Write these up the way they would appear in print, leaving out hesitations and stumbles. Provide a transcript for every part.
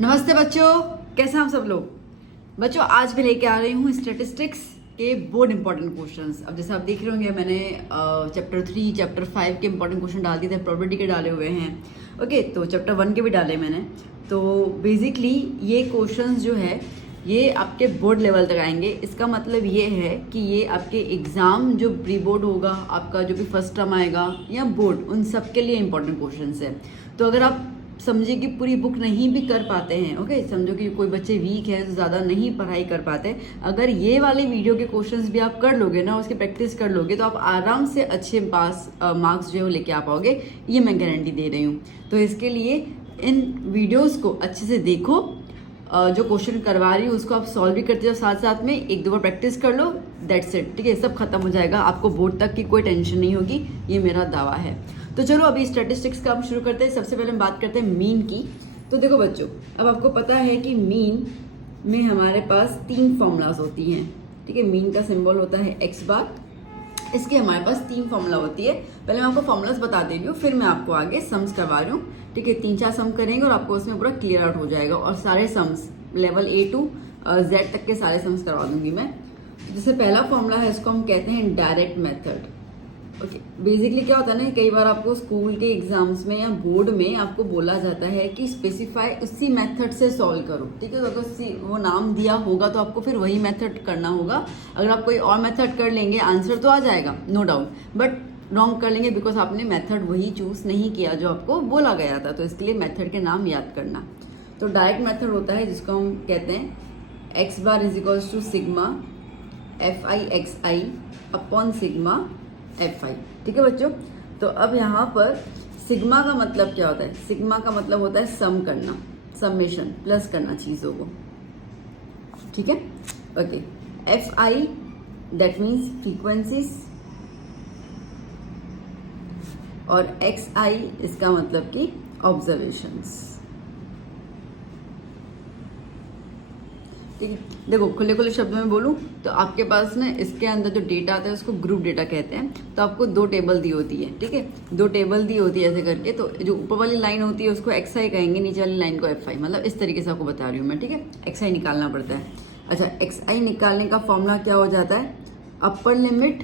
नमस्ते बच्चों, कैसे हैं आप सब लोग। बच्चों आज मैं लेके आ रही हूँ स्टैटिस्टिक्स के बोर्ड इंपॉर्टेंट क्वेश्चंस। अब जैसे आप देख रहे होंगे मैंने चैप्टर 3 चैप्टर 5 के इंपॉर्टेंट क्वेश्चन डाल दिए थे, प्रोबेबिलिटी के डाले हुए हैं। ओके, तो चैप्टर 1 के भी डाले मैंने। तो बेसिकली ये क्वेश्चंस जो है ये आपके बोर्ड लेवल तक आएंगे। इसका मतलब ये है कि ये आपके एग्जाम जो प्री बोर्ड होगा, आपका जो भी फर्स्ट टर्म आएगा या बोर्ड, उन सब के लिए इंपॉर्टेंट क्वेश्चंस है। तो अगर आप समझिए कि पूरी बुक नहीं भी कर पाते हैं, ओके, समझो कि कोई बच्चे वीक है तो ज़्यादा नहीं पढ़ाई कर पाते, अगर ये वाले वीडियो के क्वेश्चंस भी आप कर लोगे ना, उसकी प्रैक्टिस कर लोगे, तो आप आराम से अच्छे पास मार्क्स जो है लेके आ पाओगे। ये मैं गारंटी दे रही हूँ। तो इसके लिए इन वीडियोज़ को अच्छे से देखो, जो क्वेश्चन करवा रही हूँ उसको आप सॉल्व भी करते जाओ, साथ साथ में एक दो बार प्रैक्टिस कर लो, दैट्स इट। ठीक है, सब खत्म हो जाएगा, आपको बोर्ड तक की कोई टेंशन नहीं होगी, ये मेरा दावा है। तो चलो अभी स्टैटिस्टिक्स का हम शुरू करते हैं। सबसे पहले हम बात करते हैं मीन की। तो देखो बच्चों, अब आपको पता है कि मीन में हमारे पास 3 फॉर्मूलाज होती हैं। ठीक है, मीन का सिंबल होता है एक्स बार। इसके हमारे पास 3 फॉर्मूला होती है। पहले मैं आपको फॉर्मूलाज बता दे रही हूँ, फिर मैं आपको आगे सम्स करवा रही हूँ। ठीक है, 3-4 सम करेंगे और आपको उसमें पूरा क्लियर आउट हो जाएगा, और सारे sums level A to Z तक के सारे सम्स करवा दूंगी मैं। जैसे पहला फॉर्मूला है, इसको हम कहते हैं डायरेक्ट मेथड। ओके, बेसिकली क्या होता है ना, कई बार आपको स्कूल के एग्जाम्स में या बोर्ड में आपको बोला जाता है कि स्पेसिफाई उसी मेथड से सॉल्व करो। ठीक है, तो अगर वो नाम दिया होगा तो आपको फिर वही मेथड करना होगा। अगर आप कोई और मेथड कर लेंगे आंसर तो आ जाएगा, नो डाउट, बट रॉन्ग कर लेंगे बिकॉज आपने मेथड वही चूज नहीं किया जो आपको बोला गया था। तो इसके लिए मेथड के नाम याद करना। तो डायरेक्ट मेथड होता है जिसको हम कहते हैं x bar is equals to sigma FI upon sigma FI। ठीक है बच्चों, तो अब यहाँ पर सिग्मा का मतलब क्या होता है? सिग्मा का मतलब होता है सम करना, समेशन, प्लस करना चीजों को। ठीक है, okay. FI that means frequencies, और XI इसका मतलब कि ऑब्जर्वेशंस। ठीक है, देखो खुले खुले शब्दों में बोलूँ तो आपके पास ना इसके अंदर जो डेटा आता है उसको ग्रुप डेटा कहते हैं। तो आपको 2 टेबल दी होती है। ठीक है, 2 टेबल दी होती है ऐसे करके। तो जो ऊपर वाली लाइन होती है उसको XI कहेंगे, नीचे वाली लाइन को FI। मतलब इस तरीके से आपको बता रही हूँ मैं। ठीक है, XI निकालना पड़ता है। अच्छा, XI निकालने का फॉर्मूला क्या हो जाता है? Upper limit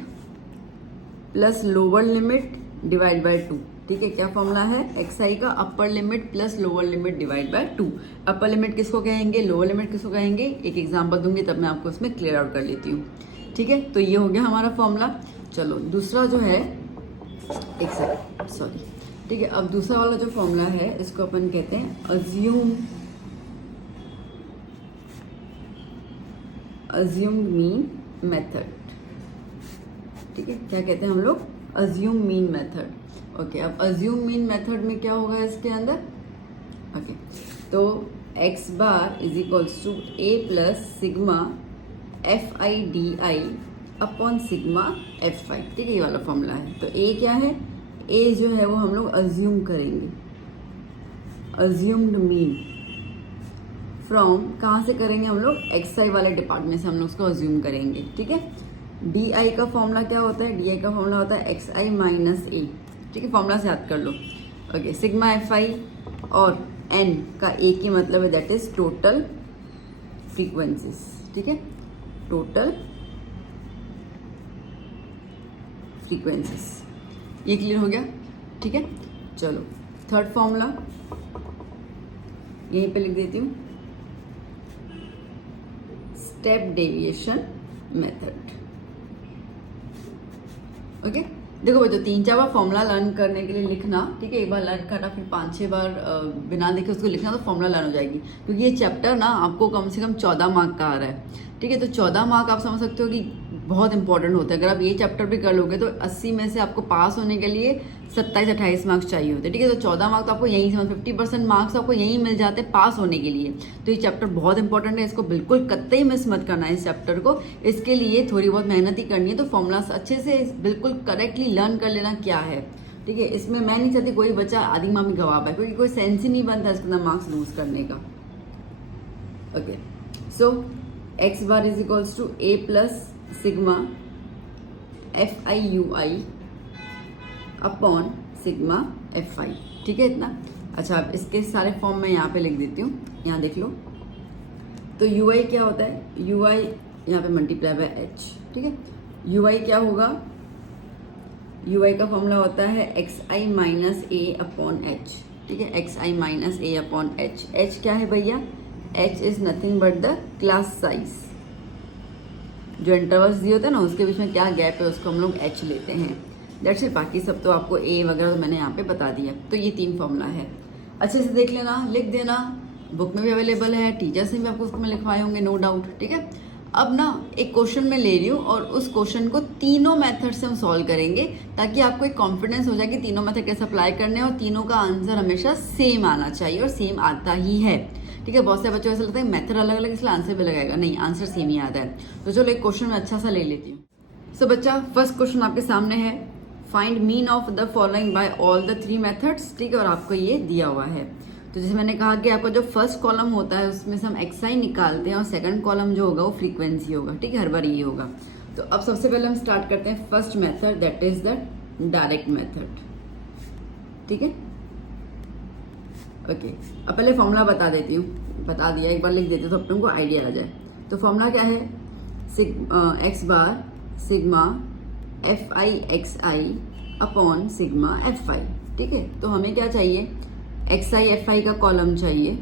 plus lower limit divide by 2। ठीक है, क्या फॉर्मूला है? XI का upper limit plus lower limit divide by 2। Upper limit किसको कहेंगे, लोअर लिमिट किसको कहेंगे? एक एग्जांपल दूंगी तब मैं आपको इसमें क्लियर आउट कर लेती हूँ। ठीक है, तो ये हो गया हमारा फॉर्मूला। चलो दूसरा जो है, एक सेकंड, सॉरी। ठीक है, अब दूसरा वाला जो फॉर्मूला है इसको अपन कहते हैं अज्यूम्ड मीन मेथड। ठीक है, क्या कहते हैं हम लोग? Assume mean method. ओके, अब अज्यूम मीन मेथड में क्या होगा इसके अंदर? ओके, तो x bar is equals to A plus sigma FI/DI upon sigma FI। ठीक है, ये वाला फॉर्मूला है। तो ए क्या है? ए जो है वो हम लोग अज्यूम करेंगे, अज्यूम्ड मीन फ्रॉम, कहाँ से करेंगे हम लोग? XI वाले डिपार्टमेंट से हम लोग उसको अज्यूम करेंगे। ठीक है, DI का फॉर्मूला क्या होता है? DI का फॉर्मूला होता है XI माइनस A। ठीक है, फॉर्मूला से याद कर लो। ओके, सिग्मा FI और N का एक ही मतलब है, दैट इज टोटल फ्रीक्वेंसीज। ठीक है, टोटल फ्रीक्वेंसीज। ये क्लियर हो गया? ठीक है, चलो थर्ड फॉर्मूला यहीं पे लिख देती हूँ, स्टेप डेविएशन मेथड। ओके, देखो बच्चों 3-4 बार फॉर्मूला लर्न करने के लिए लिखना। ठीक है, एक बार लर्न करना, फिर 5-6 बार बिना देखे उसको लिखना, तो फॉर्मूला लर्न हो जाएगी। क्योंकि ये चैप्टर ना आपको कम से कम 14 मार्क का आ रहा है। ठीक है, तो 14 मार्क आप समझ सकते हो कि बहुत इंपॉर्टेंट होता है। अगर आप ये चैप्टर भी कर लोगे तो 80 में से आपको पास होने के लिए 27-28 मार्क्स चाहिए होते हैं। ठीक है, तो 14 मार्क्स तो आपको यहीं से 50% मार्क्स आपको यहीं मिल जाते हैं पास होने के लिए। तो ये चैप्टर बहुत इंपॉर्टेंट है, इसको बिल्कुल कतई मिस मत करना है इस चैप्टर को। इसके लिए थोड़ी बहुत मेहनत ही करनी है। तो फॉर्मूला अच्छे से बिल्कुल करेक्टली लर्न कर लेना क्या है। ठीक है, इसमें मैं नहीं चाहती कोई बच्चा आधी माँ में गवा पाए, क्योंकि कोई सेंस ही नहीं बनता इसके अंदर मार्क्स लूज करने का। Okay, so x bar is equals to A plus sigma FI/UI upon sigma FI। ठीक है, इतना। अच्छा, अब इसके सारे फॉर्म मैं यहाँ पे लिख देती हूँ, यहाँ देख लो। तो यू आई क्या होता है, यू आई यहाँ पे मल्टीप्लाई बाय एच, ठीक है। यू आई क्या होगा, यू आई का फॉर्मूला होता है x I minus A upon H, ठीक है, x I minus A upon H. H क्या है भैया, H is nothing but the class size. जो इंटरवल्स दिए होते हैं ना उसके बीच में क्या गैप है उसको हम लोग एच लेते हैं, दैट्स इट। बाकी सब तो आपको ए वगैरह तो मैंने यहाँ पे बता दिया। तो ये 3 फॉर्मूला है, अच्छे से देख लेना, लिख देना, बुक में भी अवेलेबल है, टीचर्स ने भी आपको उसको में लिखवाए होंगे, नो डाउट, ठीक है। अब ना एक क्वेश्चन मैं ले रही हूँ और उस क्वेश्चन को तीनों मेथड से हम सॉल्व करेंगे, ताकि आपको एक कॉन्फिडेंस हो जाए कि तीनों मेथड कैसे अप्लाई करने हैं और तीनों का आंसर हमेशा सेम आना चाहिए, और सेम आता ही है, ठीक है। बहुत से बच्चों को ऐसा लगता है मेथड अलग अलग इसलिए आंसर भी लगाएगा, नहीं, आंसर सेम ही आता है। तो चलो एक क्वेश्चन मैं अच्छा सा ले लेती हूँ। सो बच्चा, फर्स्ट क्वेश्चन आपके सामने है, find mean of the following bye all the 3 methods, ठीक है, और आपको ये दिया हुआ है। तो जैसे मैंने कहा कि आपका जो फर्स्ट कॉलम होता है उसमें से हम एक्स निकालते हैं और सेकंड कॉलम जो होगा वो फ्रीक्वेंसी होगा, ठीक है, हर बार ये होगा। तो अब सबसे पहले हम स्टार्ट करते हैं first method, that is the direct method, ठीक है, ओके। अब पहले फॉर्मूला बता देती हूँ, बता दिया, एक बार लिख देती हूँ तो अपन को आइडिया आ जाए। तो फॉर्मूला क्या है, x bar sigma F I X I upon sigma F I, ठीक है। तो हमें क्या चाहिए, एक्स आई एफ आई का कॉलम चाहिए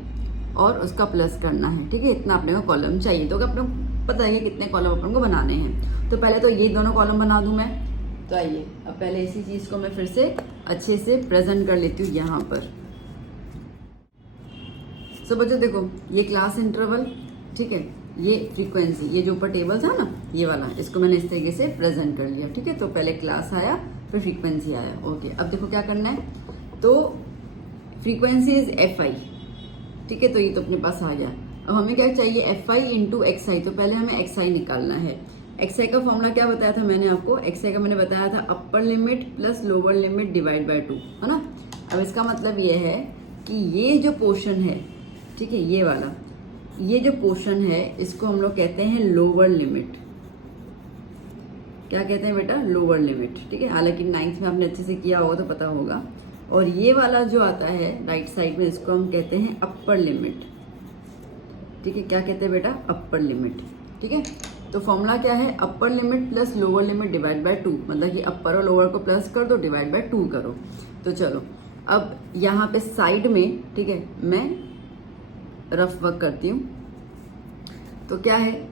और उसका प्लस करना है, ठीक है, इतना अपने को कॉलम चाहिए। तो अपने को पता है कितने कॉलम अपन को बनाने हैं। तो पहले तो ये दोनों कॉलम बना दूं मैं। तो आइए अब पहले इसी चीज़ को मैं फिर से अच्छे से प्रेजेंट कर लेती हूँ यहाँ पर। सो बच्चों देखो, ये क्लास इंटरवल, ठीक है, ये फ्रीक्वेंसी, ये जो ऊपर टेबल था ना ये वाला, इसको मैंने इस तरीके से प्रेजेंट कर लिया, ठीक है। तो पहले क्लास आया फिर फ्रीक्वेंसी आया, ओके। अब देखो क्या करना है, तो फ्रीक्वेंसी इज एफ आई, ठीक है, तो ये तो अपने पास आ गया। अब हमें क्या चाहिए, एफ आई इंटू एक्स आई। तो पहले हमें एक्स आई निकालना है। एक्स आई का फॉर्मूला क्या बताया था मैंने आपको, एक्स आई का मैंने बताया था upper limit plus lower limit divide by 2, है ना। अब इसका मतलब ये है कि ये जो पोर्शन है, ठीक है, ये वाला, ये जो पोर्शन है इसको हम लोग कहते हैं लोअर लिमिट। क्या कहते हैं बेटा, लोअर लिमिट, ठीक है। हालांकि 9th में आपने अच्छे से किया होगा तो पता होगा। और ये वाला जो आता है राइट साइड में, इसको हम कहते हैं अपर लिमिट, ठीक है। क्या कहते हैं बेटा, अपर लिमिट, ठीक है। तो फॉर्मूला क्या है, upper limit plus lower limit divide by 2, मतलब कि अपर और लोअर को प्लस कर दो, डिवाइड बाय 2 करो। तो चलो अब यहाँ पे साइड में, ठीक है, मैं रफ वर्क करती हूँ। तो क्या है,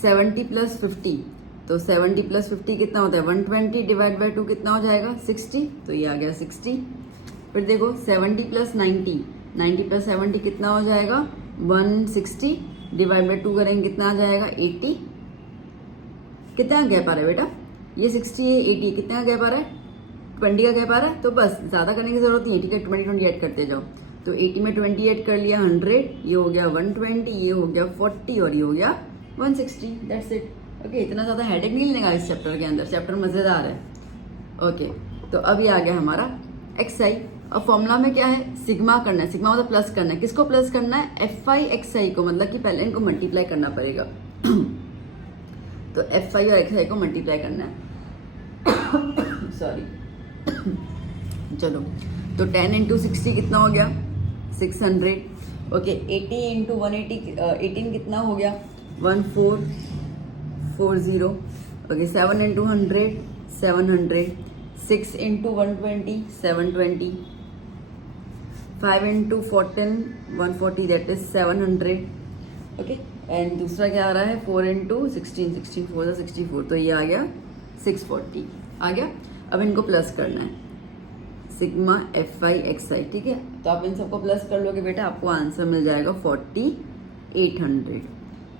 70 प्लस 50, तो 70 प्लस 50 कितना होता है, 120 डिवाइड बाय 2 कितना हो जाएगा, 60। तो ये आ गया 60। फिर देखो 70 प्लस 90, 90 प्लस 70 कितना हो जाएगा, 160 डिवाइड बाय 2 करेंगे कितना आ जाएगा, 80। कितना गैप आ रहा है बेटा, ये 60 है, 80, कितना गैप आ रहा है, 20 का गैप आ रहा है। तो बस ज़्यादा करने की जरूरत नहीं है, ठीक है, 20 ऐड करते जाओ। तो 80 में 20 ऐड कर लिया 100, ये हो गया 120, ये हो गया 40 और ये हो गया 160, दैट्स इट, ओके। इतना ज़्यादा हेडेक नहीं लेने का इस चैप्टर के अंदर, चैप्टर मज़ेदार है, ओके। तो अब ये आ गया हमारा एक्स आई। अब फॉर्मूला में क्या है, सिग्मा करना है, सिग्मा मतलब प्लस करना है। किसको प्लस करना है, एफ आई एक्स आई को, मतलब कि पहले इनको मल्टीप्लाई करना पड़ेगा। तो एफ आई और एक्स आई को मल्टीप्लाई करना है, सॉरी। चलो, तो 10 इंटू 60 कितना हो गया, 600, ओके। 80 इंटू 180, 18 कितना हो गया, 1440, okay. 7 into 100, 700, 6 into 120, 720, 5 into 14, 140, that is 700, okay. And दूसरा क्या आ रहा है, 4 इंटू 16, 16 4 64, तो ये आ गया 640 आ गया। अब इनको प्लस करना है, सिग्मा एफ आई एक्स आई, ठीक है। तो आप इन सबको प्लस कर लोगे बेटा, आपको आंसर मिल जाएगा 4800,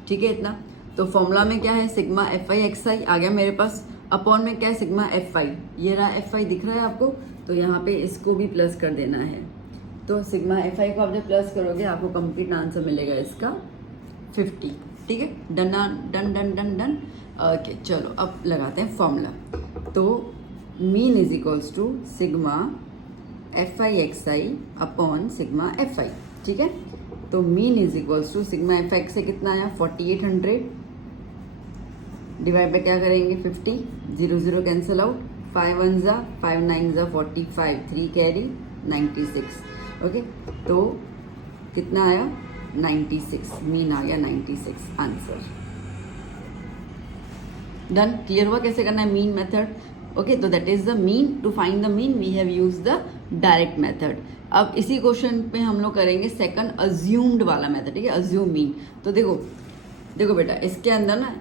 ठीक है, इतना। तो फॉर्मूला में क्या है, सिग्मा एफ आई एक्स आई आ गया मेरे पास, अपॉन में क्या है, सिग्मा एफ आई, ये रहा एफ आई दिख रहा है आपको, तो यहाँ पे इसको भी प्लस कर देना है। तो सिग्मा एफ आई को आप जब प्लस करोगे आपको कंप्लीट आंसर मिलेगा इसका 50, ठीक है। Done done done done done, okay. चलो अब लगाते हैं फॉर्मूला। तो mean is equals to sigma F I X I upon sigma F I, ठीक है। तो mean is equals to sigma F I X I कितना आया, 4800 डिवाइड बाय क्या करेंगे, 50, 0 0 कैंसिल आउट, 5 1 जा 5 9 जा 45, 3 कैरी 96। ओके, तो कितना आया 96, मीन आ गया 96 आंसर। डन, क्लियर हुआ कैसे करना है मीन मेथड। ओके, तो that is the mean. To find the mean we have use the direct method. अब इसी क्वेश्चन पे हम लोग करेंगे सेकंड अज्यूम्ड वाला मेथड, ठीक है, अज्यूम मीन। तो देखो बेटा, इसके अंदर ना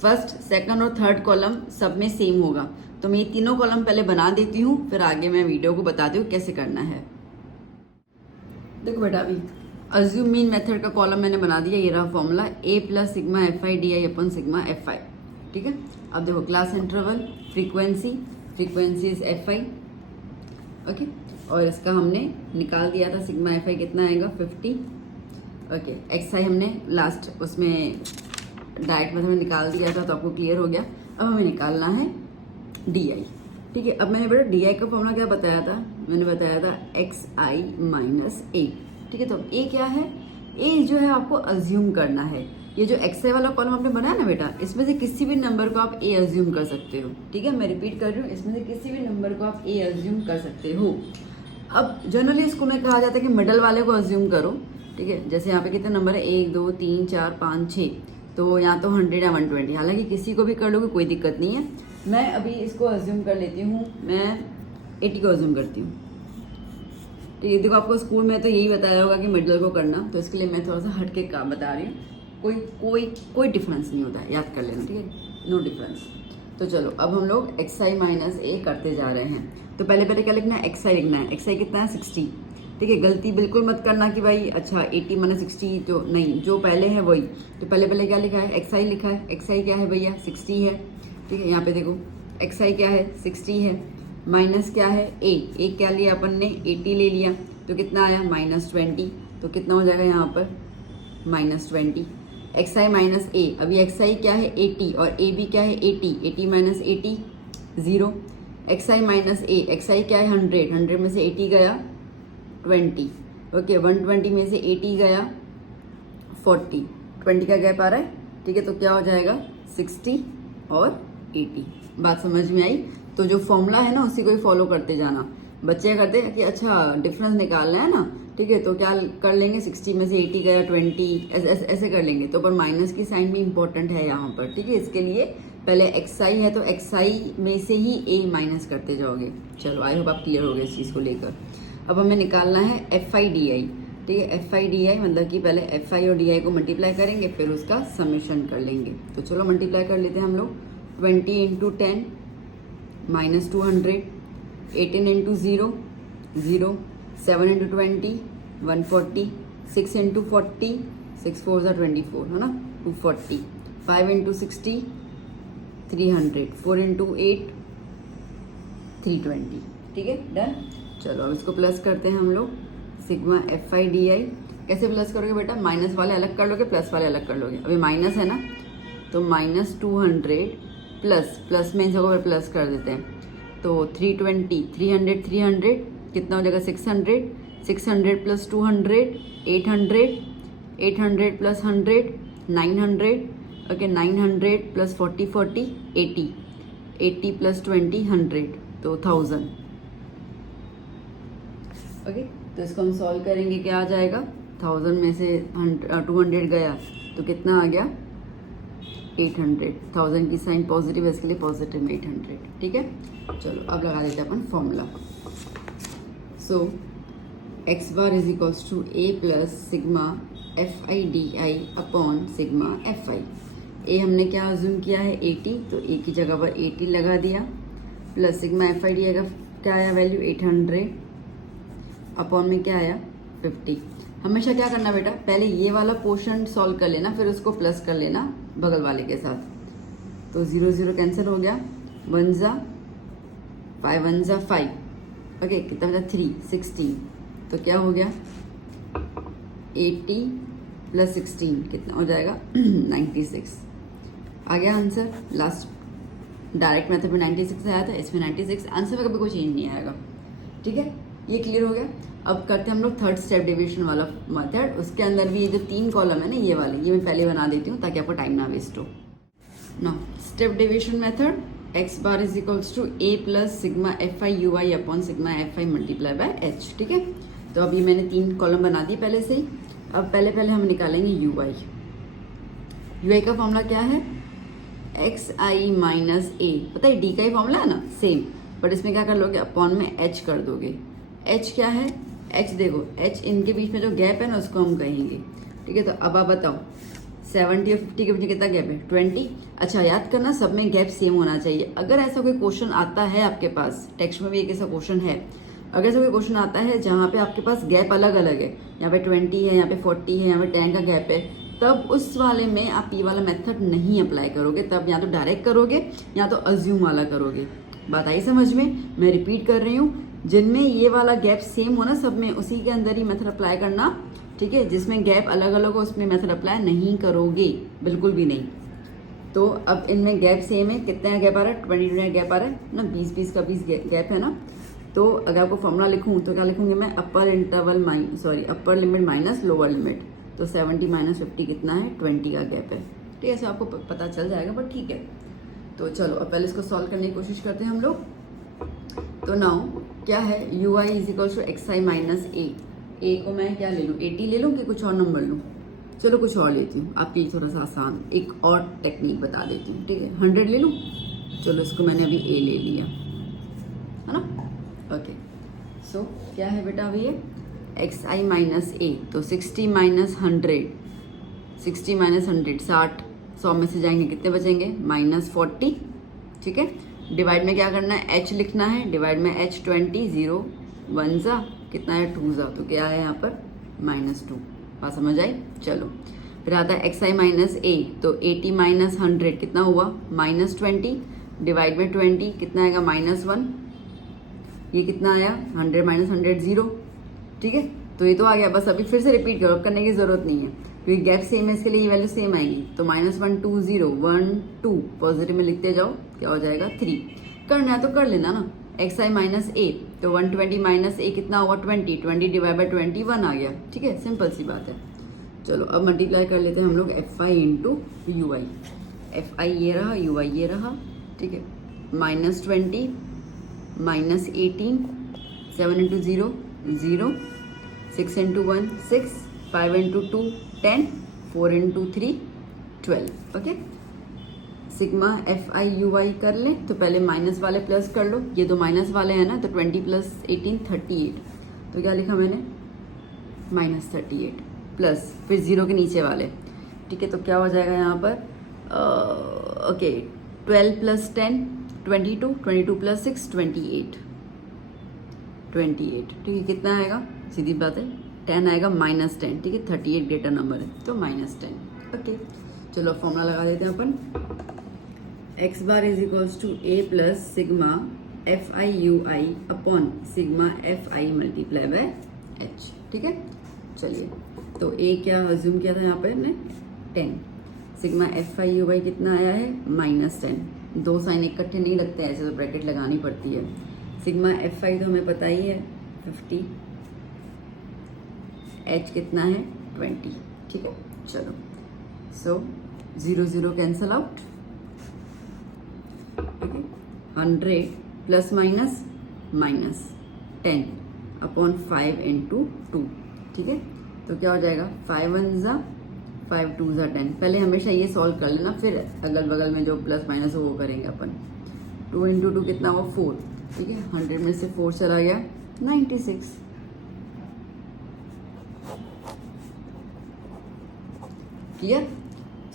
फर्स्ट सेकंड और थर्ड कॉलम सब में सेम होगा, तो मैं ये तीनों कॉलम पहले बना देती हूँ, फिर आगे मैं वीडियो को बताती हूँ कैसे करना है। देखो बेटा, अभी अज्यूम मीन मेथड का कॉलम मैंने बना दिया, ये रहा formula a plus sigma F I D I upon sigma F I, ठीक है। अब देखो class interval, frequency is F I, okay, और इसका हमने निकाल दिया था सिग्मा एफ आई कितना आएगा 50, ओके। एक्स आई हमने लास्ट उसमें डायरेक्ट मेथड में निकाल दिया था, तो आपको क्लियर हो गया। अब हमें निकालना है डी आई, ठीक है। अब मैंने बेटा डी आई का फॉर्मूला क्या बताया था, मैंने बताया था एक्स आई माइनस ए, ठीक है। तो अब ए क्या है, ए जो है आपको अज्यूम करना है। ये जो एक्स आई वाला कॉलम आपने बनाया ना बेटा, इसमें से किसी भी नंबर को आप ए अज्यूम कर सकते हो, ठीक है। मैं रिपीट कर रही हूँ, इसमें से किसी भी नंबर को आप ए अज्यूम कर सकते हो। अब जनरली स्कूल में कहा जाता है कि मिडल वाले को अज्यूम करो, ठीक है। जैसे यहाँ पे कितने नंबर है 1 2 3 4 5 6, तो यहाँ तो 100 या 120, हालांकि किसी को भी कर लोगे कोई दिक्कत नहीं है। मैं अभी इसको अज्यूम कर लेती हूँ, मैं 80 को अज्यूम करती हूँ, ठीक है। देखो आपको स्कूल में तो यही बताया होगा कि मिडल को करना, तो इसके लिए मैं थोड़ा सा हट के काम बता रही हूँ। कोई डिफरेंस नहीं होता है, याद कर लेना, ठीक है, नो डिफरेंस। तो चलो अब हम लोग एक्स आई माइनस ए करते जा रहे हैं। तो पहले क्या लिखना है, एक्स आई लिखना है। एक्स आई कितना है 60, ठीक है। गलती बिल्कुल मत करना कि भाई अच्छा 80 माइनस 60, तो नहीं, जो पहले है वही। तो पहले क्या लिखा है, एक्स आई लिखा है। एक्स आई क्या है भैया 60 है, ठीक है। यहाँ पे देखो एक्स आई क्या है 60 है, माइनस क्या है ए क्या लिया अपन ने 80 ले लिया, तो कितना आया -20, तो कितना हो जाएगा यहाँ पर -20। एक्स आई माइनस ए, अभी एक्स आई क्या है 80 और ए भी क्या है 80 minus 80 0। X I minus A, x आई क्या है 100 में से 80 गया 20, ओके। 120 में से 80 गया 40, 20 का गैप आ रहा है, ठीक है। तो क्या हो जाएगा 60 और 80। बात समझ में आई। तो जो फॉर्मूला है ना उसी को ही फॉलो करते जाना। बच्चे करते हैं कि अच्छा डिफरेंस निकालना है ना, ठीक है, तो क्या कर लेंगे 60 में से 80 गया 20, ऐसे कर लेंगे। तो पर माइनस की साइन भी इंपॉर्टेंट है यहाँ पर, ठीक है। इसके लिए पहले एक्स आई है तो एक्स आई में से ही ए माइनस करते जाओगे। चलो आई होप आप क्लियर हो गए इस चीज़ को लेकर। अब हमें निकालना है एफ आई डी आई, ठीक है। एफ आई डी आई मतलब कि पहले एफ आई और डी आई को मल्टीप्लाई करेंगे, फिर उसका समेशन कर लेंगे। तो चलो मल्टीप्लाई कर लेते हैं हम लोग। 20 इंटू 10 -200, 18 इंटू 0 0, 7 इंटू 20 140, 6 इंटू 40 6 4 24 है ना 240, 5 इंटू 60 300, 4 इंटू 8 320, ठीक है, डन। चलो अब इसको प्लस करते हैं हम लोग। Sigma F I D I कैसे प्लस करोगे बेटा, माइनस वाले अलग कर लोगे, प्लस वाले अलग कर लोगे। अभी माइनस है ना, तो -200 प्लस में इन जगह पर प्लस कर देते हैं, तो 320, 300 300 कितना हो जाएगा 600, 600 plus 200 800, 800 plus 100 900, okay. 900 plus 40 40 80, 80 plus 20 100, तो 1000, ओके। तो इसको हम सॉल्व करेंगे, क्या आ जाएगा 1000 में से 200 गया तो कितना आ गया 800। 1000 की साइन पॉजिटिव है, इसके लिए पॉजिटिव में 800, ठीक है। चलो अब लगा देते हैं अपन formula. So x bar is equals to A plus sigma F I D I upon sigma F I. A हमने क्या अज्यूम किया है 80, तो ए की जगह पर 80 लगा दिया, plus sigma F I D I का क्या आया वैल्यू 800, अपॉन में क्या आया 50। हमेशा क्या करना बेटा, पहले ये वाला पोर्शन सॉल्व कर लेना, फिर उसको प्लस कर लेना बगल वाले के साथ। तो 0 0 कैंसिल हो गया, 1 जा 5 1 जा 5, ओके। कितना बचा 3 16, तो क्या हो गया 80 प्लस 16 कितना हो जाएगा 96। आ गया आंसर। लास्ट डायरेक्ट मेथड में 96 आया था, इसमें 96। आंसर में कभी कोई चेंज नहीं आएगा, ठीक है। ये क्लियर हो गया। अब करते हैं हम लोग थर्ड स्टेप डिवीजन वाला मेथड। उसके अंदर भी ये जो 3 कॉलम है ना, ये वाले, ये मैं पहले बना देती हूँ ताकि आपको टाइम ना वेस्ट हो। ना step division method, x bar is equals to A plus sigma F I you I upon sigma F I multiply by H. ठीक है, तो अभी मैंने 3 कॉलम बना दी पहले से ही। अब पहले हम निकालेंगे यू आई। यू आई का फॉर्मूला क्या है, एक्स आई माइनस ए। पता है डी का ही फॉर्मूला है ना, सेम, बट इसमें क्या कर लोगे, अपॉन में एच कर दोगे। एच क्या है, एच देखो, एच इनके बीच में जो गैप है ना उसको हम कहेंगे। ठीक है, तो अब आप बताओ 70 और 50 के बीच में कितना गैप है, 20। अच्छा याद करना, सब में गैप सेम होना चाहिए। अगर ऐसा कोई क्वेश्चन आता है आपके पास, टेक्स्ट में भी एक ऐसा क्वेश्चन है, अगर ऐसा कोई क्वेश्चन आता है जहाँ पे आपके पास गैप अलग अलग है, यहाँ पे 20 है, यहाँ पे 40 है, यहाँ पे 10 का गैप है, तब उस वाले में आप ये वाला मेथड नहीं अप्लाई करोगे। तब या तो डायरेक्ट करोगे या तो अज्यूम वाला करोगे। बात आई समझ में? मैं रिपीट कर रही हूँ, जिनमें ये वाला गैप सेम हो ना सब में, उसी के अंदर ही मेथड अप्लाई करना। ठीक है, जिसमें गैप अलग अलग हो उसमें मेथड अप्लाई नहीं करोगे, बिल्कुल भी नहीं। तो अब इनमें गैप सेम है, कितना गैप आ रहा है, 20 गैप आ रहा है ना, 20 का 20 गैप है ना। तो अगर आपको फॉर्मूला लिखूँ तो क्या लिखूंगी मैं, upper limit minus lower limit. तो 70 माइनस 50 कितना है, 20 का गैप है। ठीक है, ऐसे आपको पता चल जाएगा, बट ठीक है। तो चलो अब पहले इसको सॉल्व करने की कोशिश करते हैं हम लोग। तो नाउ क्या है, U I is equal to X I minus A को मैं क्या ले लूँ, 80 ले लूँ कि कुछ और नंबर लूँ? चलो कुछ और लेती हूँ, आपके लिए थोड़ा सा आसान एक और टेक्निक बता देती हूँ। ठीक है, 100 ले लूँ। चलो इसको मैंने अभी ए ले लिया, है ना। ओके, सो क्या है बेटा अभी ये, एक्स आई माइनस ए। तो 60 माइनस 100, 60 माइनस 100 60, 100 में से जाएंगे कितने बचेंगे, माइनस 40। ठीक है, डिवाइड में क्या करना है, एच लिखना है, डिवाइड में एच 20, 0 1 जा कितना है, 2 जा, तो क्या है यहाँ पर -2। बात समझ आई? चलो फिर आता है एक्स आई माइनस ए। तो 80 माइनस 100 कितना हुआ, -20, डिवाइड में 20 कितना आएगा, -1। ये कितना आया, 100 माइनस 100 0। ठीक है, तो ये तो आ गया। बस अभी फिर से रिपीट करो, करने की जरूरत नहीं है क्योंकि गैप सेम है, इसके लिए ये वैल्यू सेम आएगी। तो -1 2 0 1 2 पॉजिटिव में लिखते जाओ, क्या हो जाएगा 3। करना है तो कर लेना ना, एक्स आई माइनस ए। तो 120 माइनस ए कितना हुआ, 20 डिवाइड बाई 20 1 आ गया। ठीक है, सिंपल सी बात है। चलो अब मल्टीप्लाई कर लेते हैं हम लोग F I into U I. F आई ये रहा, यू आई ये रहा। ठीक है, -20 minus 18, 7 into 0 0, 6 into 1 6, 5 into 2 10, 4 into 3 12। Okay, sigma F I you I कर ले तो पहले माइनस वाले प्लस कर लो, ये तो माइनस वाले हैं ना, तो 20 प्लस 18 38। तो क्या लिखा मैंने, -38 प्लस फिर 0 के नीचे वाले। ठीक है, तो क्या हो जाएगा यहाँ पर, ओके 12 प्लस 10 22, 22 प्लस 6 28। ठीक है, कितना आएगा, सीधी बात है 10 आएगा, -10। ठीक है, 38 ग्रेटर नंबर है तो -10। ओके, चलो फॉर्मूला लगा देते हैं अपन। X bar is equals to A plus sigma F I you I upon sigma F I multiply by H. ठीक है, चलिए तो ए क्या अज्यूम किया था यहाँ पे हमने, 10। सिग्मा एफ आई यू आई कितना आया है, -10। 2 साइन इकट्ठे नहीं लगते हैं, ऐसे तो ब्रैकेट लगानी पड़ती है। सिग्मा एफ आई तो हमें पता ही है 50, एच कितना है 20। ठीक है, चलो सो 0 0 cancel out. 100 plus minus -10 upon 5 into 2। ठीक है, तो क्या हो जाएगा, 5 1 जा 5 2 जा 10। पहले हमेशा ये सॉल्व कर लेना, फिर अगल बगल में जो प्लस माइनस हो वो करेंगे अपन। 2 इंटू 2 कितना हुआ 4। ठीक है, 100 में से 4 चला गया 96। क्लियर?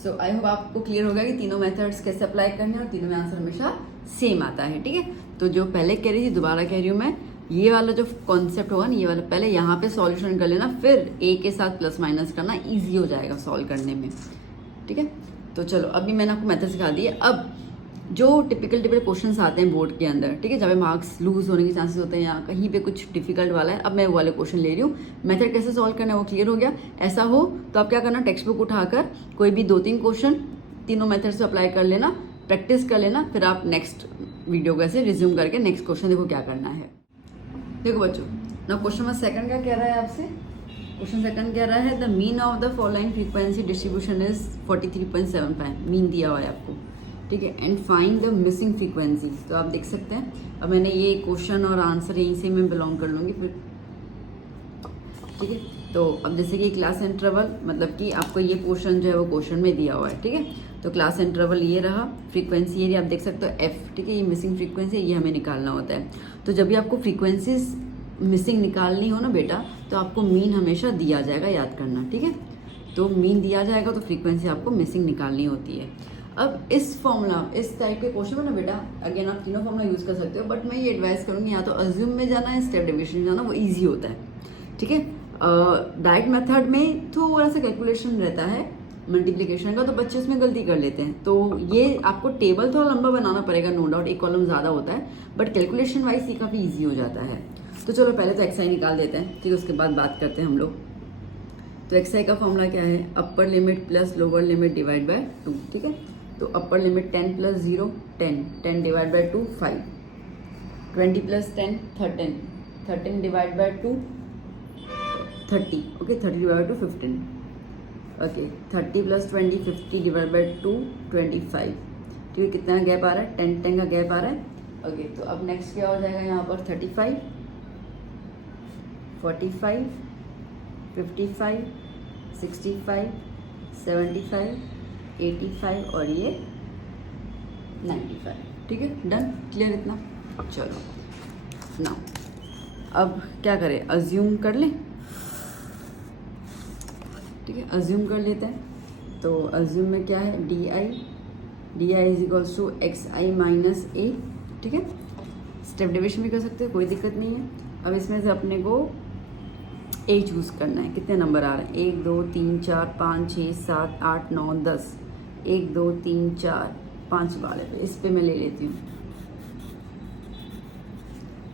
सो आई होप आपको क्लियर होगा कि तीनों मेथड्स कैसे अप्लाई करने हैं और तीनों में आंसर हमेशा सेम आता है। ठीक है, तो जो पहले कह रही थी दोबारा कह रही हूँ मैं, ये वाला जो कॉन्सेप्ट होगा ना, ये वाला पहले यहाँ पे सॉल्यूशन कर लेना, फिर ए के साथ प्लस माइनस करना, इजी हो जाएगा सॉल्व करने में। ठीक है, तो चलो अभी मैंने आपको मेथड सिखा दिए। अब जो टिपिकल क्वेश्चंस आते हैं बोर्ड के अंदर, ठीक है, जब मार्क्स लूज होने के चांसेस होते हैं या कहीं पे कुछ डिफिकल्ट वाला है, अब मैं वो वाले क्वेश्चन ले रही हूँ। मेथड कैसे सॉल्व करना है वो क्लियर हो गया। ऐसा हो तो आप क्या करना, टेक्स्ट बुक उठाकर कोई भी 2-3 क्वेश्चन तीनों मेथड से अप्लाई कर लेना, प्रैक्टिस कर लेना, फिर आप नेक्स्ट वीडियो को ऐसे रिज्यूम करके नेक्स्ट क्वेश्चन देखो क्या करना है। देखो बच्चों, ना क्वेश्चन नंबर 2 क्या कह रहा है आपसे, क्वेश्चन 2 कह रहा है the mean of the following frequency distribution is 43.75। Mean दिया हुआ है आपको, ठीक है, and find the missing frequency. तो आप देख सकते हैं अब मैंने ये क्वेश्चन और आंसर यहीं से मैं बिलोंग कर लूँगी फिर, ठीक है। तो अब जैसे कि क्लास इंटरवल मतलब कि आपको ये पोर्शन जो है वो क्वेश्चन में दिया हुआ है, ठीक है। तो क्लास इंटरवल ये रहा, फ्रीक्वेंसी एरिया आप देख सकते हो एफ, ठीक है। ये मिसिंग फ्रीक्वेंसी ये हमें निकालना होता है। तो जब भी आपको फ्रीक्वेंसीज मिसिंग निकालनी हो ना बेटा, तो आपको मीन हमेशा दिया जाएगा, याद करना, ठीक है। तो मीन दिया जाएगा तो फ्रीक्वेंसी आपको मिसिंग निकालनी होती है। अब इस फॉर्मूला, इस टाइप के क्वेश्चन में ना बेटा अगेन आप तीनों फॉर्मूला यूज़ कर सकते हो, बट मैं ये एडवाइस करूँगी या तो अज्यूम में जाना है, स्टेप डेविएशन जाना, वो ईजी होता है, ठीक है। डायरेक्ट मेथड में थोड़ा सा कैलकुलेशन रहता है मल्टीप्लिकेशन का, तो बच्चे उसमें गलती कर लेते हैं। तो ये आपको टेबल थोड़ा लंबा बनाना पड़ेगा, नो डाउट, एक कॉलम ज़्यादा होता है, बट कैलकुलेशन वाइज ये काफ़ी ईजी हो जाता है। तो चलो पहले तो एक्सआई निकाल देते हैं, ठीक है, उसके बाद बात करते हैं हम लोग। तो एक्सआई का फॉर्मूला क्या है, upper limit plus lower limit divide by 2, ठीक है। तो upper limit 10 plus 0 10, 10 divide by 2 5, 20 plus 10 13, 13 divide by 2 30, okay, 30 divide by 2 15, okay, 30 plus 20 50 divide by 2 25, ठीक है। कितना गैप आ रहा है, 10 10 का गैप आ रहा है, ओके। तो अब नेक्स्ट क्या हो जाएगा यहाँ पर 35 45 55 65 75 85 और ये 95, ठीक है, डन, क्लियर इतना। चलो ना अब क्या करें, अज्यूम कर लें, ठीक है, अज्यूम कर लेते हैं। तो अज्यूम में क्या है, D I is equals to X I minus A, ठीक है। स्टेप डेविएशन भी कर सकते हो, कोई दिक्कत नहीं है। अब इसमें से अपने को ए चूज़ करना है, कितने नंबर आ रहे हैं, 1 2 3 4 5 6 7 8 9 10, 1 2 3 4 5 वाले पे, इस पे मैं ले लेती हूँ,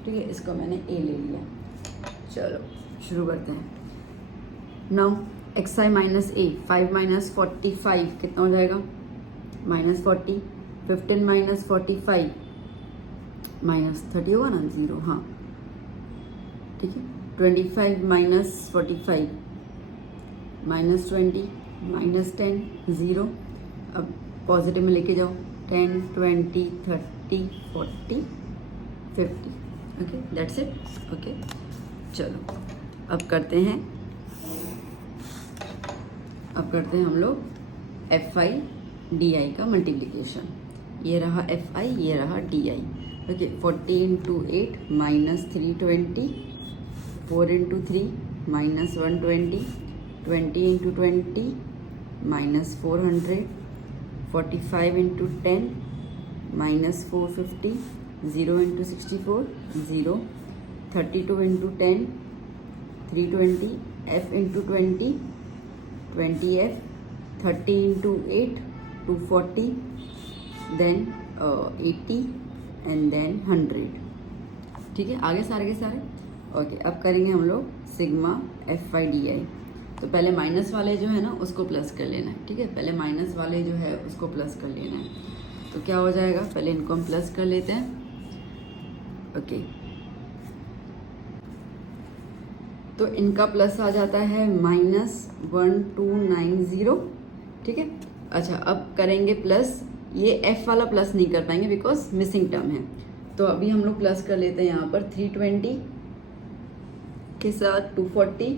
ठीक है, इसको मैंने ए ले लिया। चलो शुरू करते हैं। Now x I minus A, 5 minus 45 कितना हो जाएगा, माइनस 40, 15 माइनस 45 माइनस 30 होगा ना, 0, हाँ, ठीक है। 25 माइनस 45 माइनस 20 माइनस 10 0, अब पॉजिटिव में लेके जाओ, 10 20 30 40 50, ओके, दैट्स इट, ओके। चलो अब करते हैं हम लोग एफ आई डी आई का मल्टीप्लिकेशन। ये रहा एफ आई, ये रहा d i, okay. 40 into 8 minus 320, 4 into 3 minus 120, 20 into 20 minus 400, 45 into 10 minus 450, 0 into 64 0, 32 into 10 320, f into 20 20f, 30 into 8 240, then 80 and then 100, ठीक है। आगे सारे के सारे ओके। अब करेंगे हम लोग sigma F I D I. तो पहले माइनस वाले जो है ना उसको प्लस कर लेना है, ठीक है, पहले माइनस वाले जो है उसको प्लस कर लेना है। तो क्या हो जाएगा, पहले इनको हम प्लस कर लेते हैं, ओके। तो इनका प्लस आ जाता है -1290, ठीक है। अच्छा अब करेंगे प्लस, ये एफ वाला प्लस नहीं कर पाएंगे बिकॉज मिसिंग टर्म है। तो अभी हम लोग प्लस कर लेते हैं यहाँ पर 320 के साथ 240,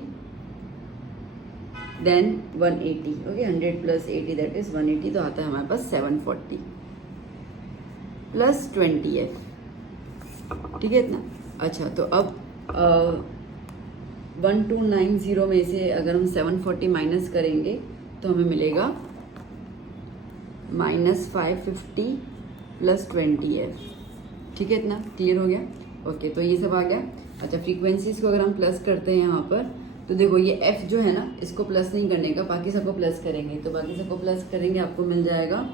then 180, okay. 100 plus 80 that is 180, तो आता है हमारे पास 740 प्लस 20f, ठीक है इतना। अच्छा तो अब 1290 में से अगर हम 740 माइनस करेंगे तो हमें मिलेगा -550 प्लस 20f, ठीक है, इतना क्लियर हो गया, ओके। तो ये सब आ गया। अच्छा फ्रीक्वेंसीज को अगर हम प्लस करते हैं यहाँ पर, तो देखो ये f जो है ना इसको प्लस नहीं करने का, बाकी सबको प्लस करेंगे। तो बाकी सबको प्लस करेंगे, आपको मिल जाएगा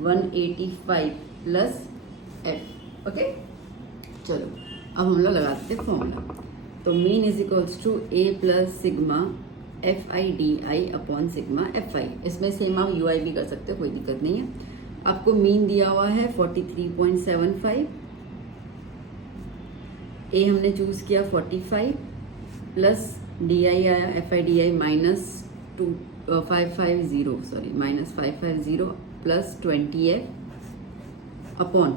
185 प्लस f, ओके। चलो अब हम लोग लगा देते हैं फॉर्मूला। तो mean is equals to a plus sigma F I D I upon sigma F i. इसमें सेम आप यू आई भी कर सकते हो, कोई दिक्कत नहीं है। आपको मीन दिया हुआ है 43.75, ए हमने चूज किया 45 प्लस डी आई आया F I D I -550 plus 20f upon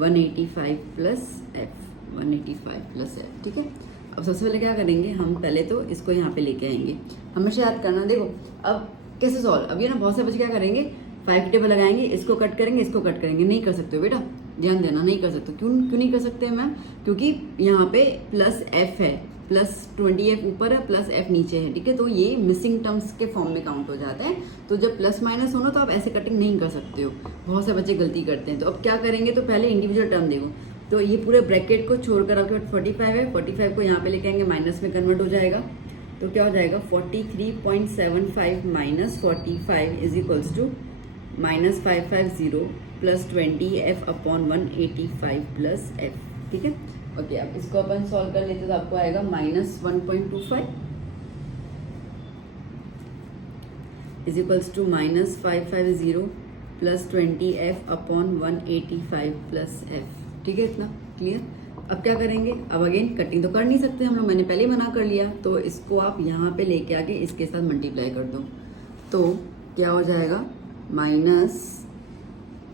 185 plus F, 185 plus F. ठीक है, अब सबसे पहले क्या करेंगे, हम पहले तो इसको यहाँ पे लेके आएंगे। हमेशा याद करना, देखो अब कैसे सॉल्व, अब ये ना बहुत से बच्चे क्या करेंगे 5 की टेबल लगाएंगे, इसको कट करेंगे, इसको कट करेंगे। नहीं कर सकते हो बेटा, ध्यान देना, नहीं कर सकते। क्यों नहीं कर सकते मैम? क्योंकि यहाँ पे प्लस एफ है, प्लस 20f ऊपर है, प्लस f नीचे है। ठीक है, तो ये मिसिंग टर्म्स के फॉर्म में काउंट हो जाता है। तो जब प्लस माइनस हो ना तो आप ऐसे कटिंग नहीं कर सकते हो, बहुत से बच्चे गलती करते हैं। तो अब क्या करेंगे, तो पहले इंडिविजुअल टर्म देखो, तो ये पूरे ब्रैकेट को छोड़कर आपके पास 45 है, 45 को यहाँ पे लेके आएंगे, माइनस में कन्वर्ट हो जाएगा। तो क्या हो जाएगा 43.75 minus 45 is equals to minus 550 plus 20f upon 185 plus f। ठीक है, ओके, अब इसको अपन सॉल्व कर लेते तो आपको आएगा minus 1.25 is equals to minus 550 plus 20f upon 185 plus f। ठीक है, इतना क्लियर। अब क्या करेंगे, अब अगेन कटिंग तो कर नहीं सकते हम लोग, मैंने पहले ही मना कर लिया। तो इसको आप यहाँ पे लेके आके इसके साथ मल्टीप्लाई कर दो, तो क्या हो जाएगा माइनस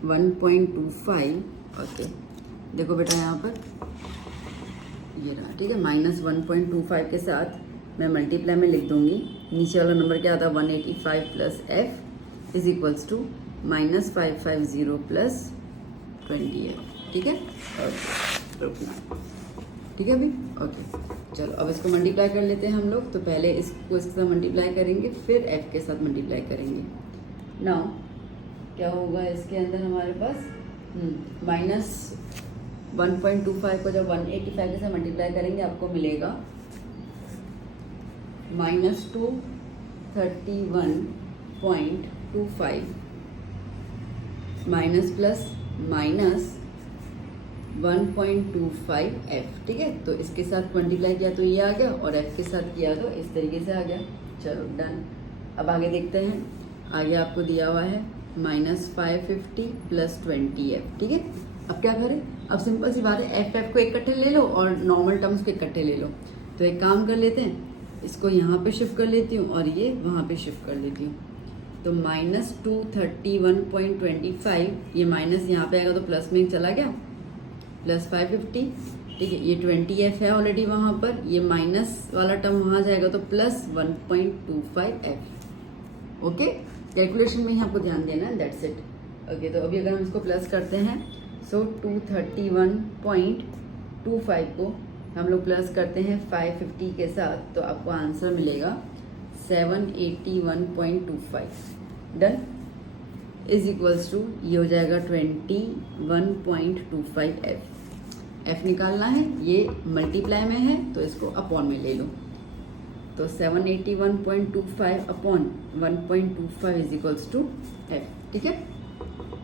1.25। ओके, देखो बेटा यहाँ पर ये रहा। ठीक है, माइनस 1.25 के साथ मैं मल्टीप्लाई में लिख दूंगी, नीचे वाला नंबर क्या आता है 185 plus f is equals to minus 550 plus 20f। ठीक है, ठीक है अभी, ओके चलो अब इसको मल्टीप्लाई कर लेते हैं हम लोग। तो पहले इसको इसके साथ मल्टीप्लाई करेंगे, फिर f के साथ मल्टीप्लाई करेंगे। नाउ क्या होगा इसके अंदर हमारे पास माइनस 1.25 को जब 185 के साथ मल्टीप्लाई करेंगे आपको मिलेगा minus 231.25 minus plus minus 1.25f। ठीक है, तो इसके साथ मल्टीप्लाई किया तो ये आ गया, और f के साथ किया तो इस तरीके से आ गया। चलो डन। अब आगे देखते हैं, आगे आपको दिया हुआ है माइनस 550 प्लस 20f। ठीक है, अब क्या करें, अब सिंपल सी बात है, f को इकट्ठे ले लो और नॉर्मल टर्म्स को इकट्ठे ले लो। तो एक काम कर लेते हैं, इसको यहाँ पे शिफ्ट कर लेती हूँ और ये वहाँ पे शिफ्ट कर लेती हूँ। तो माइनस 231.25, ये माइनस यहाँ पे आएगा तो प्लस में चला गया, प्लस 550। ठीक है, ये 20f है ऑलरेडी वहाँ पर, ये माइनस वाला टर्म वहाँ जाएगा तो प्लस 1.25f। ओके, कैलकुलेशन में ही आपको ध्यान देना है, दैट्स इट। ओके, तो अभी अगर हम इसको प्लस करते हैं, सो 231.25 को हम लोग प्लस करते हैं 550 के साथ, तो आपको आंसर मिलेगा 781.25। डन, इज इक्वल्स टू ये हो जाएगा 21.25f। f निकालना है, ये मल्टीप्लाई में है तो इसको अपॉन में ले लो। तो 781.25 upon 1.25 is equals to f। ठीक है,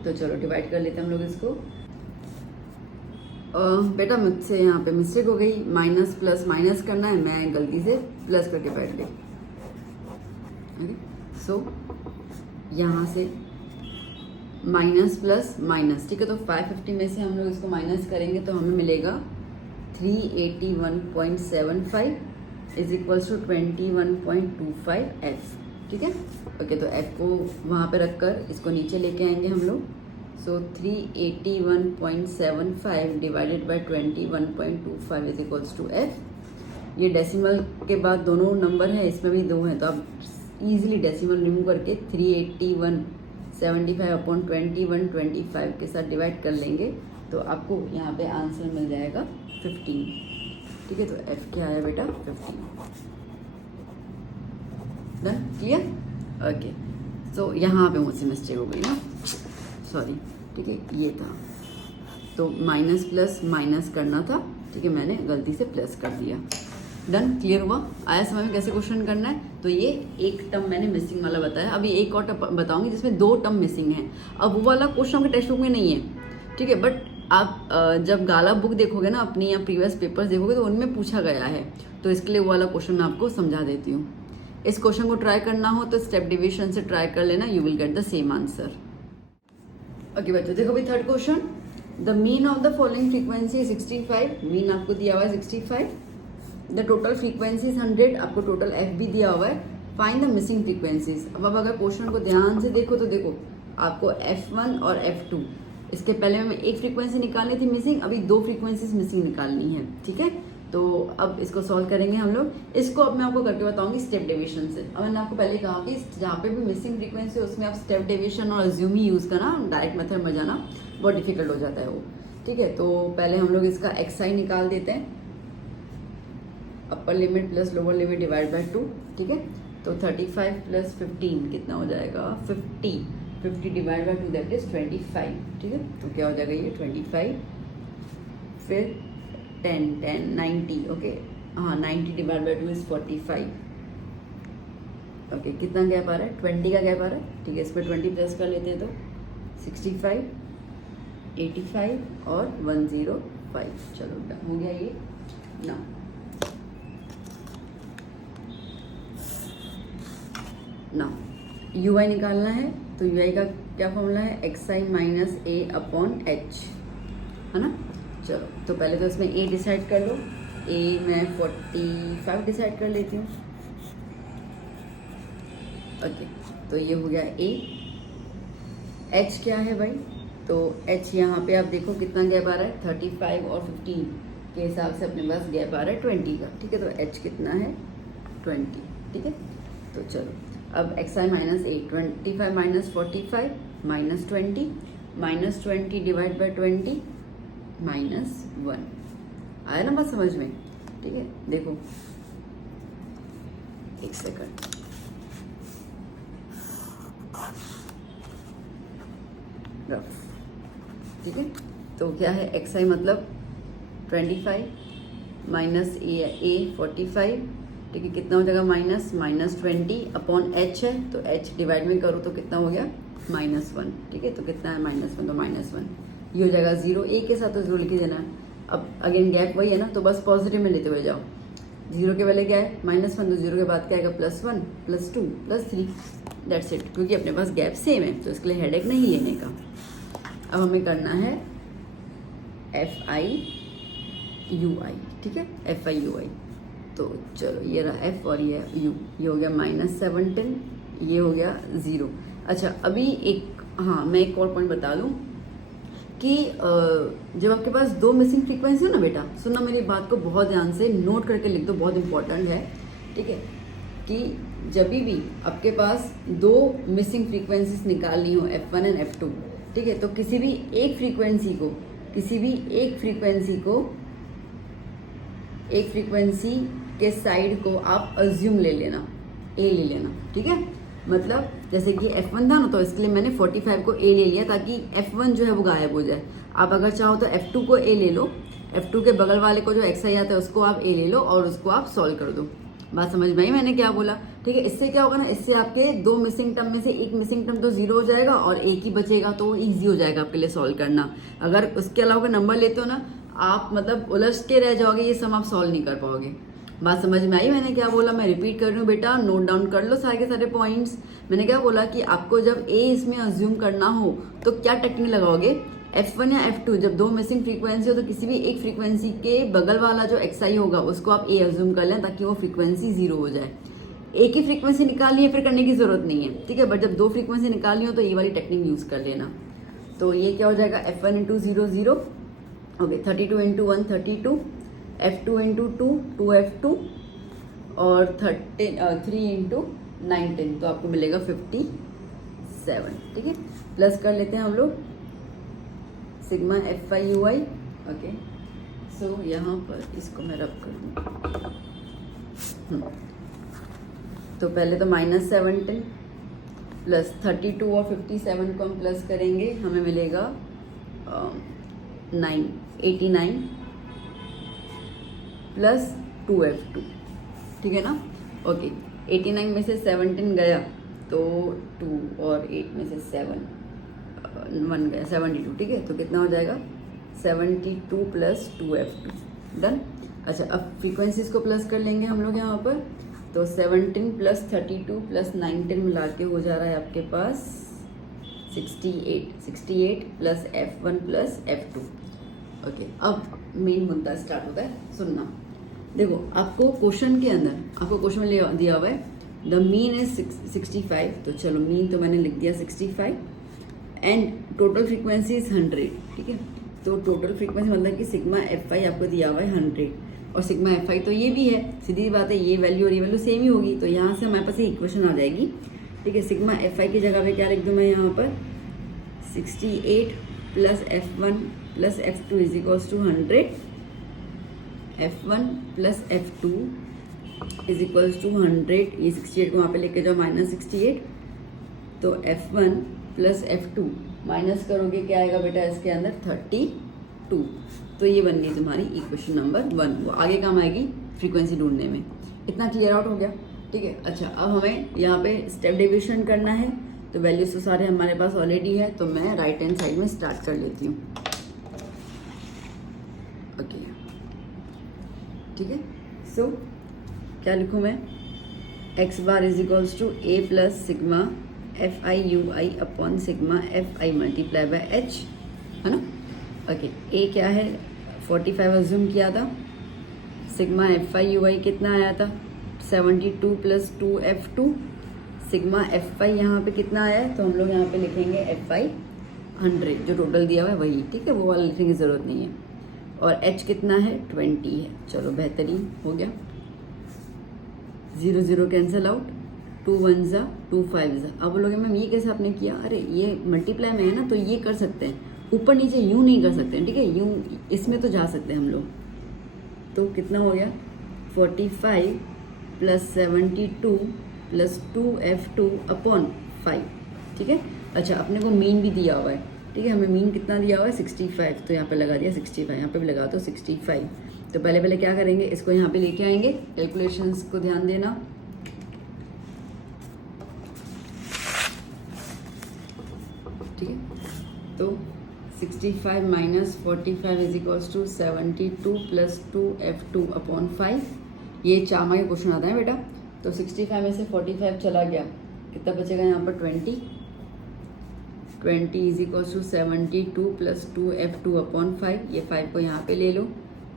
तो चलो डिवाइड कर लेते हैं हम लोग इसको। बेटा मुझसे यहाँ पे मिस्टेक हो गई, माइनस प्लस माइनस करना है, मैं गलती से प्लस करके बैठ गई। सो यहाँ से माइनस प्लस माइनस। ठीक है, तो 550 में से हम लोग इसको माइनस करेंगे तो हमें मिलेगा 381.75 इज इक्वल्स टू 21.25f। ठीक है, ओके, तो f को वहाँ पे रखकर इसको नीचे लेके आएंगे हम लोग। So 381.75 divided by 21.25 is equals to f। ये डेसिमल के बाद दोनों नंबर है, इसमें भी 2 हैं, तो आप इजीली डेसिमल रिमूव करके 381.75 अपॉन 21.25 के साथ डिवाइड कर लेंगे तो आपको यहाँ पे आंसर मिल जाएगा 15। ठीक है, तो f क्या आया बेटा 15। Done, clear. ओके, सो यहाँ पे मुझसे मिस्टेक हो गई ना, सॉरी। ठीक है, ये था तो माइनस प्लस माइनस करना था। ठीक है, मैंने गलती से प्लस कर दिया। डन, क्लियर हुआ, आया समझ में कैसे क्वेश्चन करना है। तो ये एक टर्म मैंने मिसिंग वाला बताया, अभी एक और टर्म बताऊंगी जिसमें 2 टर्म मिसिंग है। अब वो वाला क्वेश्चन के टेक्स्ट बुक में नहीं है, ठीक है, बट आप जब गाला बुक देखोगे ना अपनी या प्रीवियस पेपर्स देखोगे तो उनमें पूछा गया है, तो इसके लिए वो वाला क्वेश्चन मैं आपको समझा देती हूँ। इस क्वेश्चन को ट्राई करना हो तो स्टेप डिविजन से ट्राई कर लेना, you will get the same answer. Okay बच्चों, देखो भाई third question, the mean of the following frequency 65, mean आपको दिया हुआ है 65, द टोटल फ्रीक्वेंसी 100, आपको टोटल f भी दिया हुआ है, फाइंड द मिसिंग फ्रीक्वेंसीज। अब अगर क्वेश्चन को ध्यान से देखो तो देखो आपको f1 और f2 इसके पहले हमें एक फ्रीक्वेंसी निकालनी थी मिसिंग, अभी 2 फ्रीक्वेंसीज मिसिंग निकालनी है, ठीक है। तो अब इसको सॉल्व करेंगे हम लोग। इसको अब मैं आपको करके बताऊंगी स्टेप डेविएशन से। अब मैंने आपको पहले कहा कि जहाँ पे भी मिसिंग फ्रीक्वेंसी है उसमें आप स्टेप डेविएशन और अज्यूम ही यूज़ करना, डायरेक्ट मेथड में जाना बहुत डिफिकल्ट हो जाता है वो, ठीक है। तो पहले हम लोग इसका एक्स आई निकाल देते हैं, upper limit plus lower limit divide by 2, ठीक है। तो 35 प्लस 15 कितना हो जाएगा 50 डिवाइड बाय 2 दैट इज 25, ठीक है। तो क्या हो जाएगा ये 25, फिर 10 90, ओके हाँ 90 डिवाइड बाय 2 इज 45, ओके कितना गैप आ रहा है 20 का गैप आ रहा है, ठीक है। इस पर 20 प्लस कर लेते हैं तो 65 85 और 105, चलो डन हो गया ये ना। ना यू आई निकालना है, तो यू आई का क्या फॉर्मूला है x I minus A upon H, है ना। चलो तो पहले तो इसमें ए डिसाइड कर लो, ए मैं 45 डिसाइड कर लेती हूँ, ओके। तो ये हो गया ए। एच क्या है भाई, तो एच यहाँ पे आप देखो कितना गैप आ रहा है 35 और 15 के हिसाब से अपने पास गैप आ रहा है 20 का, ठीक है। तो एच कितना है 20, ठीक है। तो चलो अब x I minus A 25 minus 45 minus 20 divide by 20 minus 1, आया ना बात समझ में, ठीक है। देखो एक सेकंड, रफ, ठीक है। तो क्या है एक्स आई मतलब 25 माइनस ए 45, ठीक है। कितना हो जाएगा माइनस 20 अपॉन एच है, तो एच डिवाइड में करो तो कितना हो गया -1, ठीक है। तो कितना है -1, तो -1 ये हो जाएगा 0, ए के साथ तो 0 लिख ही देना है। अब अगेन गैप वही है ना, तो बस पॉजिटिव में लेते हुए जाओ। 0 के पहले क्या है -1, तो 0 के बाद क्या आएगा +1 +2 +3, दैट्स इट। क्योंकि अपने पास गैप सेम है तो इसके लिए हेडेक नहीं लेने का। अब हमें करना है FI UI, ठीक है, FI UI। तो चलो ये रहा F और ये U, ये हो गया -17, ये हो गया 0। अच्छा अभी एक हाँ मैं एक और पॉइंट बता दूं कि जब आपके पास 2 मिसिंग फ्रीक्वेंसी हो ना बेटा, सुनना मेरी बात को बहुत ध्यान से नोट करके लिख दो, बहुत इंपॉर्टेंट है, ठीक है। कि जब भी आपके पास 2 मिसिंग फ्रीक्वेंसीज निकालनी हो F1 एंड F2, ठीक है, तो किसी भी एक फ्रीक्वेंसी के साइड को आप अज्यूम ले लेना, ए ले लेना, ठीक है। मतलब जैसे कि F1 था ना, तो इसके लिए मैंने 45 को ए ले लिया ताकि F1 जो है वो गायब हो जाए। आप अगर चाहो तो F2 को ए ले लो, F2 के बगल वाले को जो एक्स आई आता है उसको आप ए ले लो और उसको आप सॉल्व कर दो। बात समझ में आई मैंने क्या बोला, ठीक है। इससे क्या होगा ना, इससे आपके 2 मिसिंग टर्म में से एक मिसिंग टर्म तो 0 हो जाएगा और एक ही बचेगा, तो ईजी हो जाएगा आपके लिए सॉल्व करना। अगर उसके अलावा नंबर लेते हो ना आप, मतलब उलझ के रह जाओगे, ये सम आप सॉल्व नहीं कर पाओगे। बात समझ में आई मैंने क्या बोला, मैं रिपीट कर रही हूँ बेटा, नोट डाउन कर लो सारे के सारे पॉइंट्स। मैंने क्या बोला कि आपको जब ए इसमें अज्यूम करना हो तो क्या टेक्निक लगाओगे, F1 या F2 जब 2 मिसिंग फ्रीक्वेंसी हो तो किसी भी एक फ्रीक्वेंसी के बगल वाला जो XI होगा उसको आप ए अज्यूम कर लें ताकि वो फ्रीक्वेंसी 0 हो जाए। एक ही फ्रीक्वेंसी निकालनी है फिर करने की जरूरत नहीं है, ठीक है। बट जब 2 फ्रीक्वेंसी निकालनी हो तो ये वाली टेक्निक यूज कर लेना। तो ये क्या हो जाएगा F1 × 0 0, ओके 32 × 1 32, F2 × 2 2F2 और 3 × 9 10, तो आपको मिलेगा 57, ठीक है। प्लस कर लेते हैं हम लोग सिग्मा FI UI, ओके। सो यहाँ पर इसको मैं रब कर दूँ। तो पहले तो -17 प्लस 32 और 57 को हम प्लस करेंगे, हमें मिलेगा 89 प्लस 2F2, ठीक है ना, ओके। 89 में से 17 गया तो 2 और 8 में से 7 1 गया 72, ठीक है। तो कितना हो जाएगा 72 प्लस 2F2, डन। अच्छा अब फ्रीक्वेंसीज को प्लस कर लेंगे हम लोग यहाँ पर, तो 17 प्लस 32 प्लस 19 मिला के हो जा रहा है आपके पास 68 plus F1 plus F2, okay. अब मेन मुद्दा स्टार्ट होता है, सुनना। देखो आपको क्वेश्चन के अंदर आपको क्वेश्चन में दिया हुआ है द मीन इज 65, तो चलो मीन तो मैंने लिख दिया 65, एंड टोटल फ्रीक्वेंसी इज 100, ठीक है। तो टोटल फ्रीक्वेंसी मतलब कि सिग्मा एफ आई आपको दिया हुआ है 100 और सिग्मा एफ आई तो ये भी है, सीधी बात है, ये वैल्यू और ये वैल्यू सेम ही होगी, तो यहाँ से हमारे पास ये इक्वेशन आ जाएगी, ठीक है। सिग्मा एफ आई की जगह पे क्या लिख दूँ मैं यहाँ पर 68 plus F1 plus F2 is equals to 100, F1 plus F2 is equals to 100, ये 68 को वहाँ पे लेके जाओ -68, तो F1 प्लस F2 माइनस करोगे क्या आएगा बेटा इसके अंदर 32, तो ये बन गई तुम्हारी इक्वेशन नंबर 1, वो आगे काम आएगी फ्रीक्वेंसी ढूंढने में। इतना क्लियर आउट हो गया, ठीक है। अच्छा, अब हमें यहाँ पे स्टेप डेविएशन करना है, तो वैल्यूज तो सारे हमारे पास ऑलरेडी है, तो मैं राइट हैंड साइड में स्टार्ट कर लेती हूँ, ओके, ठीक है। सो क्या लिखूँ मैं, x bar is equals to A plus sigma F I you I upon sigma F I multiply by h, है ना, ओके। ए क्या है 45 अज्यूम किया था, सिग्मा एफ आई यू आई कितना आया था 72 plus 2F2, sigma F I यहाँ पे कितना आया है, तो हम लोग यहाँ पे लिखेंगे एफ आई 100 जो टोटल दिया हुआ है वही, ठीक है, वो वाला लिखने की ज़रूरत नहीं है। और एच कितना है 20 है, चलो बेहतरीन हो गया, 0 0 कैंसिल आउट, 2 1 ज़ा 2 5 ज़ा। अब बोलोगे मैम ये कैसे आपने किया, अरे ये मल्टीप्लाई में है ना, तो ये कर सकते हैं, ऊपर नीचे यूँ नहीं कर सकते हैं, ठीक है, यूँ इसमें तो जा सकते हैं हम लोग। तो कितना हो गया 45 प्लस 72 प्लस 2F2 अपॉन 5, ठीक है। अच्छा, अपने को मीन भी दिया हुआ है, ठीक है, हमें मीन कितना दिया हुआ है 65, तो यहाँ पे लगा दिया 65, यहाँ पे भी लगा दो 65। तो पहले क्या करेंगे, इसको यहाँ पे लेके आएंगे, कैलकुलेशंस को ध्यान देना, ठीक है। तो 65 minus 45 is equals to 72 plus 2F2 upon 5, ये 4 मार्क का क्वेश्चन आता है बेटा। तो 65 में से 45 चला गया, कितना बचेगा यहाँ पर 20 is equals to 72 plus 2F2 upon 5, ये 5 को यहाँ पे ले लो,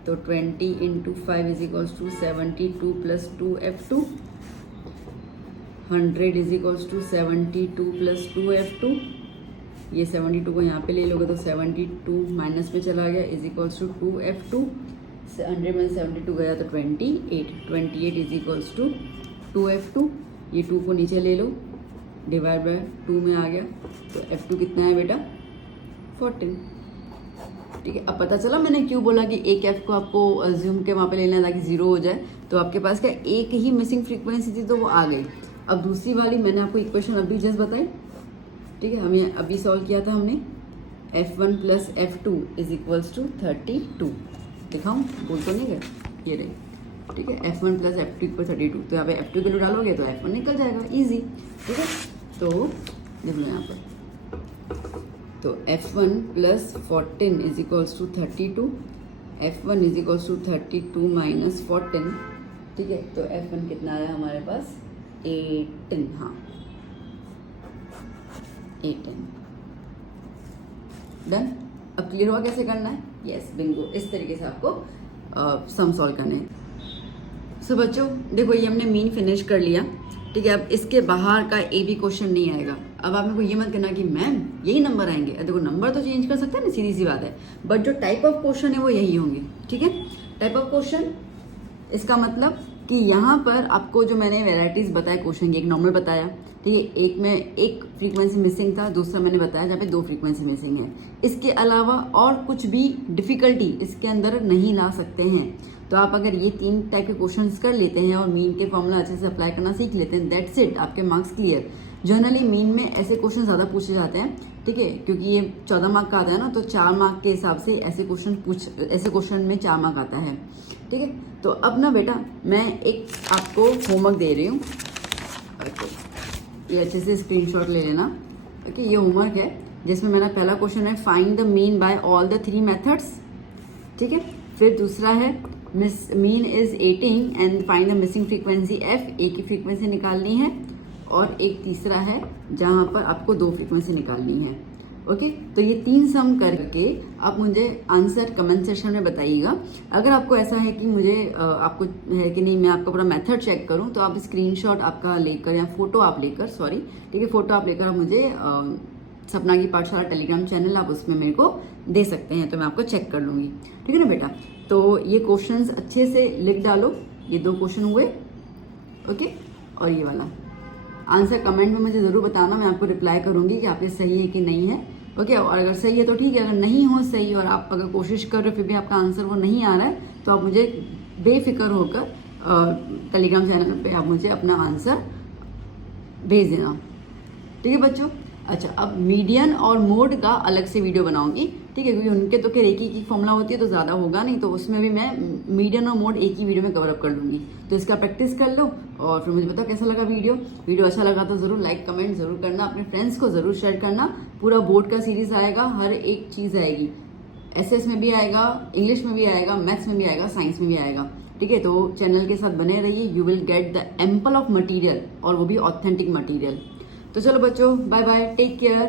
तो 20 into 5 is equals to 72 plus 2F2, 100 is equals to 72 plus 2F2, ये 72 को यहाँ पे ले लोगे तो 72 माइनस में चला गया इज इक्वल्स टू 2F2, 100 में 72 गया तो 28 इज इक्वल्स टू 2F2, ये 2 को नीचे ले लो, डिवाइड बाय 2 में आ गया, तो F2 कितना है बेटा 14, ठीक है। अब पता चला मैंने क्यों बोला कि एक F को आपको अज्यूम के वहाँ पे लेना ताकि 0 हो जाए, तो आपके पास क्या एक ही मिसिंग फ्रीक्वेंसी थी तो वो आ गई। अब दूसरी वाली मैंने आपको इक्वेशन अभी जस्ट बताई, ठीक है, हमें अभी सॉल्व किया था हमने, F1 plus F2 is equals to 32, दिखाऊँ बोल तो नहीं गए, ये रही, ठीक है, F1 प्लस F2 इक्वल 32, तो यहाँ पे F2 के लिए डालोगे तो F1 निकल जाएगा इजी, ठीक है। तो देख लो यहाँ पर, तो F1 plus 14 is equals to 32, F1 is equals to 32 minus 14, ठीक है, तो F1 कितना आया हमारे पास 18, हाँ 18, डन। अब क्लियर हुआ कैसे करना है, यस बिंगो, इस तरीके से आपको सम सॉल्व करने हैं। सो बच्चों देखो ये हमने मीन फिनिश कर लिया, ठीक है। अब इसके बाहर का ए बी क्वेश्चन नहीं आएगा। अब आप मेरे को ये मत करना कि मैम यही नंबर आएंगे, देखो नंबर तो चेंज कर सकते हैं ना, सीधी सी बात है, बट जो टाइप ऑफ क्वेश्चन है वो यही होंगे, ठीक है। टाइप ऑफ क्वेश्चन इसका मतलब कि यहाँ पर आपको जो मैंने वेराइटीज बताया क्वेश्चन की, एक नॉर्मल बताया, ठीक है, एक में एक फ्रीक्वेंसी मिसिंग था, दूसरा मैंने बताया जहाँ पे 2 फ्रीक्वेंसी मिसिंग है, इसके अलावा और कुछ भी डिफिकल्टी इसके अंदर नहीं ला सकते हैं। तो आप अगर ये 3 टाइप के क्वेश्चंस कर लेते हैं और मीन के फॉर्मूला अच्छे से अप्लाई करना सीख लेते हैं, दैट्स इट, आपके मार्क्स क्लियर। जनरली मीन में ऐसे क्वेश्चन ज़्यादा पूछे जाते हैं, ठीक है, क्योंकि ये 14 मार्क का आता है ना, तो 4 मार्क के हिसाब से ऐसे क्वेश्चन में 4 मार्क आता है, ठीक है। तो अब ना बेटा मैं एक आपको होमवर्क दे रही हूँ, ये अच्छे से स्क्रीनशॉट ले लेना, ओके। ये होमवर्क है जिसमें मेरा पहला क्वेश्चन है find the mean by all the 3 methods, ठीक है। फिर दूसरा है mean is 18 and find the missing frequency F, एक ही फ्रीक्वेंसी निकालनी है, और एक तीसरा है जहाँ पर आपको 2 फ्रीक्वेंसी निकालनी है, ओके। तो ये 3 सम करके आप मुझे आंसर कमेंट सेक्शन में बताइएगा। अगर आपको ऐसा है कि मुझे आपको है कि नहीं मैं आपका पूरा मेथड चेक करूं, तो आप स्क्रीनशॉट आपका लेकर या फोटो आप लेकर, सॉरी, ठीक है, फोटो आप लेकर आप मुझे सपना की पाठशाला टेलीग्राम चैनल, आप उसमें मेरे को दे सकते हैं, तो मैं आपको चेक कर लूँगी। ठीक है ना बेटा? तो ये क्वेश्चंस अच्छे से लिख डालो, ये 2 क्वेश्चन हुए, ओके। और ये वाला आंसर कमेंट में मुझे ज़रूर बताना, मैं आपको रिप्लाई करूँगी कि आपके सही है कि नहीं है, ओके। और अगर सही है तो ठीक है, अगर नहीं हो सही और आप अगर कोशिश कर रहे हो फिर भी आपका आंसर वो नहीं आ रहा है, तो आप मुझे बेफिक्र होकर टेलीग्राम चैनल पे आप मुझे अपना आंसर भेज देना। ठीक है बच्चों? अच्छा, अब मीडियन और मोड का अलग से वीडियो बनाऊंगी, ठीक है, क्योंकि उनके तो खैर एक ही फॉर्मूला होती है तो ज़्यादा होगा नहीं, तो उसमें भी मैं मीडियन और मोड एक ही वीडियो में कवर अप कर लूँगी। तो इसका प्रैक्टिस कर लो और फिर मुझे बताओ कैसा लगा वीडियो अच्छा लगा तो ज़रूर लाइक कमेंट ज़रूर करना, अपने फ्रेंड्स को ज़रूर शेयर करना। पूरा बोर्ड का सीरीज़ आएगा, हर एक चीज़ आएगी, एसएस में भी आएगा, इंग्लिश में भी आएगा, मैथ्स में भी आएगा, साइंस में भी आएगा। ठीक है, तो चैनल के साथ बने रहिए, you will get the ample of material, और वो भी ऑथेंटिक मटीरियल। तो चलो बच्चों, बाय बाय, टेक केयर।